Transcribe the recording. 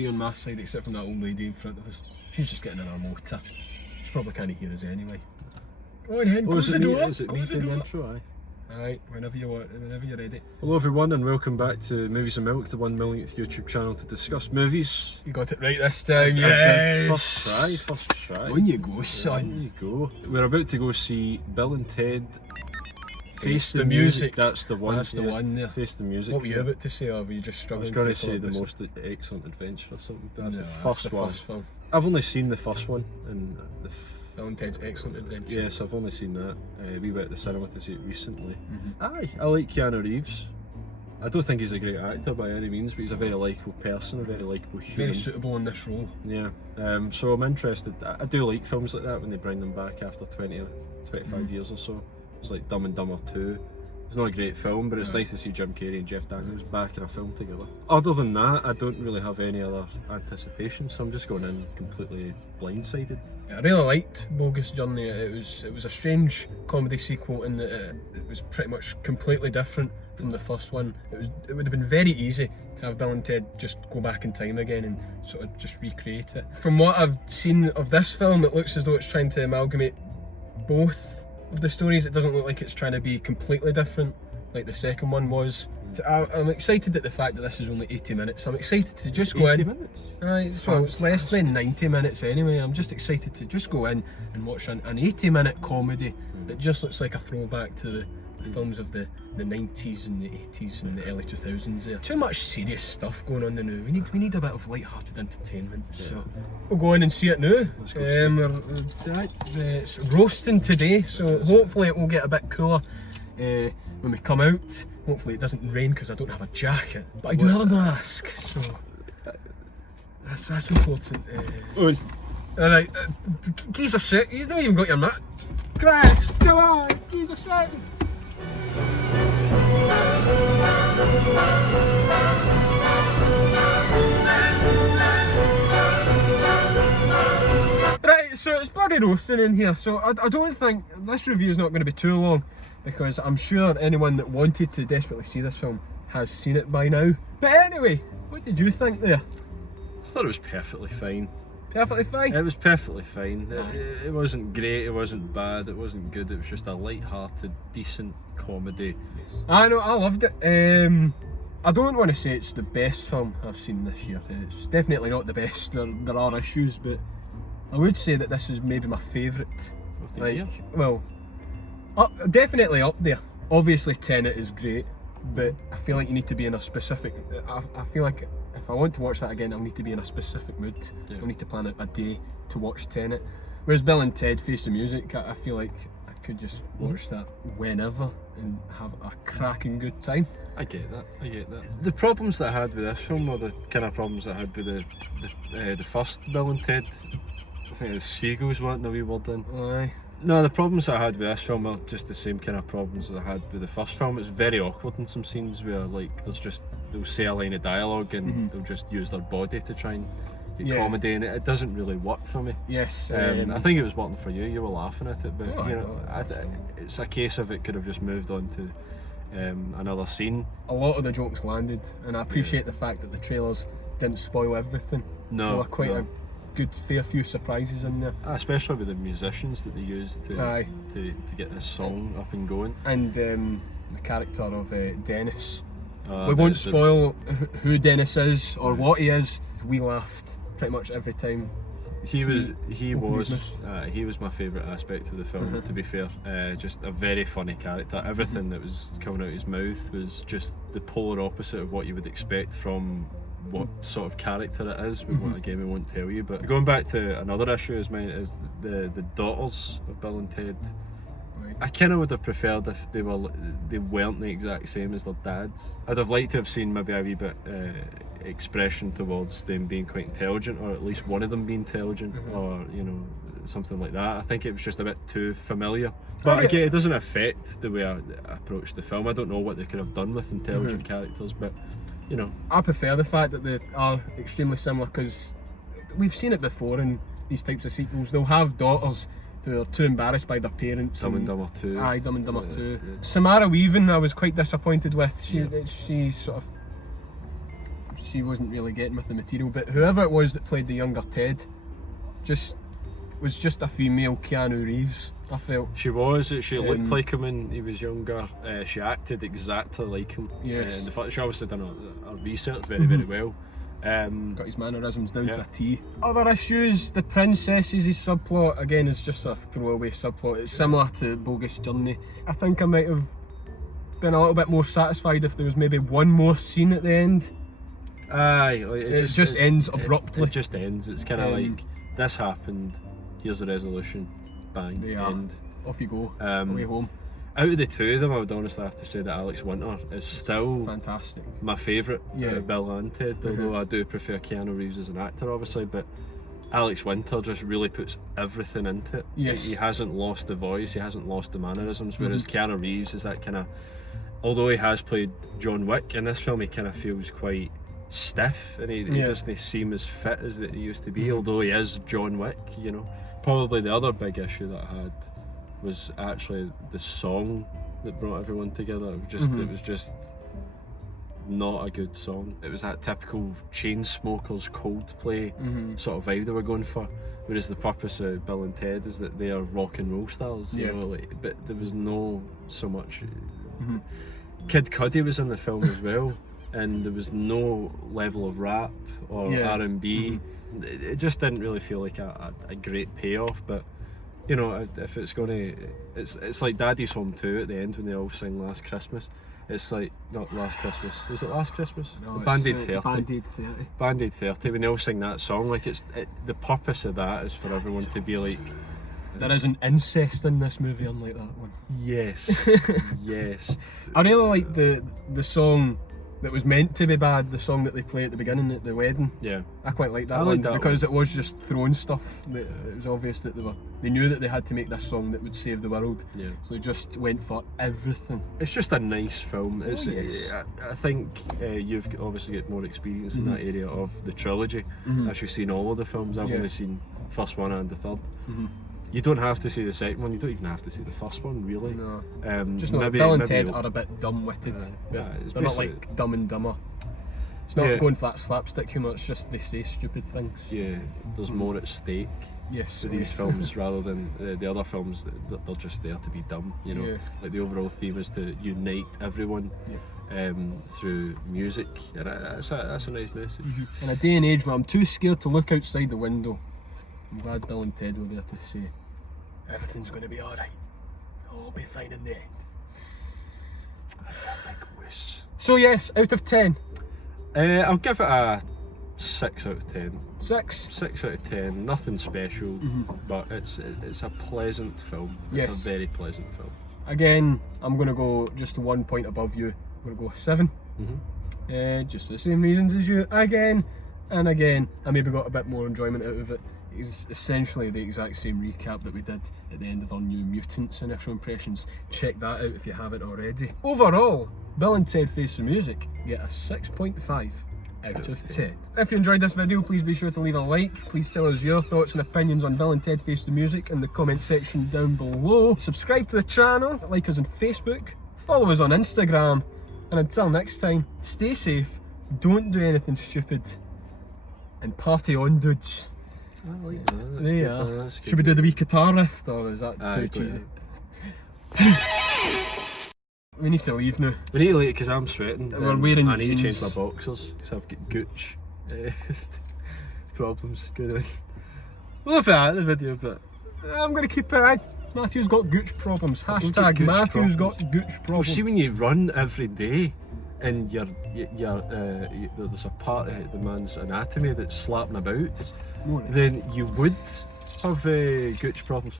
free on my side, except for that old lady in front of us. She's just getting in her motor. She probably can't hear us anyway. Go on then, close the door. Is it me doing the intro, aye? Aye, whenever you're ready. Hello everyone and welcome back to Movies and Milk, the 1 millionth YouTube channel to discuss movies. You got it right this time, yes! First try. On you go, son. On you go. We're about to go see Bill and Ted Face the Music. That's the one. That's the one there. Face the Music. What were you about to say, or were you just struggling? I was going to say the most excellent adventure or something. That's No, the first one. First film. I've only seen the first one and Bill and Ted's Excellent Adventure. Yes, I've only seen that. We went to the cinema to see it recently. Aye, I like Keanu Reeves. I don't think he's a great actor by any means, but he's a very likeable person, a very likeable human. Very suitable in this role. Yeah, so I'm interested. I do like films like that when they bring them back after 20 or 25 years or so. It's like Dumb and Dumber 2. It's not a great film, but it's nice to see Jim Carrey and Jeff Daniels back in a film together. Other than that, I don't really have any other anticipation, so I'm just going in completely blindsided. Yeah, I really liked Bogus Journey. It was a strange comedy sequel in that it was pretty much completely different from the first one. It would have been very easy to have Bill and Ted just go back in time again and sort of just recreate it. From what I've seen of this film, it looks as though it's trying to amalgamate both of the stories. It doesn't look like it's trying to be completely different like the second one was. I'm excited at the fact that this is only 80 minutes. I'm excited to just go in. 80 minutes? Aye, well, it's less than 90 minutes anyway. I'm just excited to just go in and watch an 80-minute comedy that just looks like a throwback to the films of the 90s and the 80s and the early 2000s there. Too much serious stuff going on now. We need a bit of light-hearted entertainment, so we'll go in and see it now. Let's go see it. It's roasting today, so hopefully it will get a bit cooler when we come out. Hopefully it doesn't rain because I don't have a jacket, but I do have a mask, so that's important. Alright, geez a sec, you don't even got your mat. Cracks, come on, geez a sec. Right, so it's bloody roasting in here, so I don't think this review is not going to be too long, because I'm sure anyone that wanted to desperately see this film has seen it by now. But anyway, what did you think there? I thought it was perfectly fine. Perfectly fine? It was perfectly fine. It wasn't great, it wasn't bad, it wasn't good. It was just a light-hearted, decent comedy. I know, I loved it. I don't want to say it's the best film I've seen this year. It's definitely not the best. There are issues, but I would say that this is maybe my favourite. Of the year? Well, definitely up there. Obviously Tenet is great, but I feel like you need to be in a specific... I feel like if I want to watch that again, I'll need to be in a specific mood. Yeah. I'll need to plan a day to watch Tenet. Whereas Bill and Ted Face the Music, I feel like I could just watch that whenever and have a cracking good time. I get that. The problems that I had with this film were the kind of problems that I had with the first Bill and Ted. I think it was Seagulls wanting a wee word in. Aye. No, the problems that I had with this film are just the same kind of problems that I had with the first film. It's very awkward in some scenes where like they'll say a line of dialogue and they'll just use their body to try and get comedy in it. It doesn't really work for me. Yes. I think it was working for you. You were laughing at it, but you know, I it's a case of it could have just moved on to another scene. A lot of the jokes landed, and I appreciate the fact that the trailers didn't spoil everything. No, there were quite a good fair few surprises in there. Especially with the musicians that they used to get this song up and going. And the character of Dennis. We won't spoil who Dennis is or what he is. We laughed pretty much every time. He was my favourite aspect of the film, to be fair. Just a very funny character. Everything that was coming out of his mouth was just the polar opposite of what you would expect from what sort of character it is. We won't tell you. But going back to another issue is the daughters of Bill and Ted. Right. I kind of would have preferred if they weren't the exact same as their dads. I'd have liked to have seen maybe a wee bit expression towards them being quite intelligent, or at least one of them being intelligent, or you know, something like that. I think it was just a bit too familiar. But again, it doesn't affect the way I approach the film. I don't know what they could have done with intelligent characters, but you know, I prefer the fact that they are extremely similar, because we've seen it before in these types of sequels. They'll have daughters who are too embarrassed by their parents. Dumb and Dumber 2. Aye, Dumb and Dumber 2. Samara Weaving, I was quite disappointed with. She she wasn't really getting with the material. But whoever it was that played the younger Ted, was just a female Keanu Reeves, I felt. She was. She looked like him when he was younger. She acted exactly like him. Yes. And the fact she obviously done her research very well. Got his mannerisms down Yeah. to a T. Other issues, the princesses' subplot, again, is just a throwaway subplot. It's similar to Bogus Journey. I think I might have been a little bit more satisfied if there was maybe one more scene at the end. Aye, like, It just ends abruptly. It just ends. It's kind of like, this happened, here's the resolution, bang, Yeah. end. Off you go, Um, away home. Out of the two of them, I would honestly have to say that Alex Winter is still Fantastic. my favourite Yeah. Bill and Ted, although I do prefer Keanu Reeves as an actor, obviously, but Alex Winter just really puts everything into it. Yes. He hasn't lost the voice, he hasn't lost the mannerisms, whereas Keanu Reeves is that kind of, although he has played John Wick, in this film he kind of feels quite stiff, and he doesn't seem as fit as that he used to be, although he is John Wick, you know. Probably the other big issue that I had was actually the song that brought everyone together. It was just not a good song. It was that typical Chainsmokers Coldplay sort of vibe they were going for, whereas the purpose of Bill and Ted is that they are rock and roll stars, you know, like, but there was no so much. Kid Cudi was in the film as well, and there was no level of rap or R&B. It just didn't really feel like a great payoff, but you know, if it's gonna, it's like Daddy's Home 2 at the end when they all sing Last Christmas. It's like, not Last Christmas, was it Last Christmas? No, Band-Aid it's, 30. Band-Aid 30. Band-Aid 30, when they all sing that song, like the purpose of that is for everyone to be like, There isn't incest in this movie, unlike that one. yes, yes. I really like the song that was meant to be bad, the song that they play at the beginning at the wedding. Yeah. I quite like that I one like that because it was just throwing stuff. That it was obvious that they knew that they had to make this song that would save the world. Yeah. So they just went for everything. It's just a nice film. It's, yes. I think you've obviously got more experience in that area of the trilogy. As you've seen all of the films, I've only seen first one and the third. You don't have to see the second one. You don't even have to see the first one, really. No. Just Just Bill and Ted are a bit dumb-witted. yeah, it's They're not basically- like Dumb and Dumber. It's not going for that slapstick humour. It's just they say stupid things. Yeah, there's more at stake Yes. for these films rather than the other films that they're just there to be dumb. You know, Yeah. like the overall theme is to unite everyone through music, and that's a nice message. In a day and age where I'm too scared to look outside the window, I'm glad Bill and Ted were there to say, everything's going to be alright. It'll all be fine in the end. Big wuss. So yes, out of 10. I'll give it a 6 out of 10. 6. 6 out of 10. Nothing special, but it's a pleasant film. It's Yes. a very pleasant film. Again, I'm going to go just 1 point above you. I'm going to go 7. Just for the same reasons as you. Again and again, I maybe got a bit more enjoyment out of it. It's essentially the exact same recap that we did at the end of our New Mutants initial impressions. Check that out if you haven't already. Overall, Bill and Ted Face the Music get a 6.5 out of 10. If you enjoyed this video, please be sure to leave a like. Please tell us your thoughts and opinions on Bill and Ted Face the Music in the comment section down below. Subscribe to the channel, like us on Facebook, follow us on Instagram, and until next time, stay safe, don't do anything stupid, and party on, dudes. I like that. There you That's are. good. That's Should we do the wee guitar riff, or is that too cheesy? We need to leave now. We need to leave because I'm sweating. We're wearing I need to change jeans. my boxers because I've got gooch problems going on. We'll have that in the video, but I'm going to keep it in. Matthew's got gooch problems. don't get Hashtag gooch Matthew's problems. got gooch well, problems. see when you run every day and there's a part of the man's anatomy that's slapping about, then you would have gooch problems.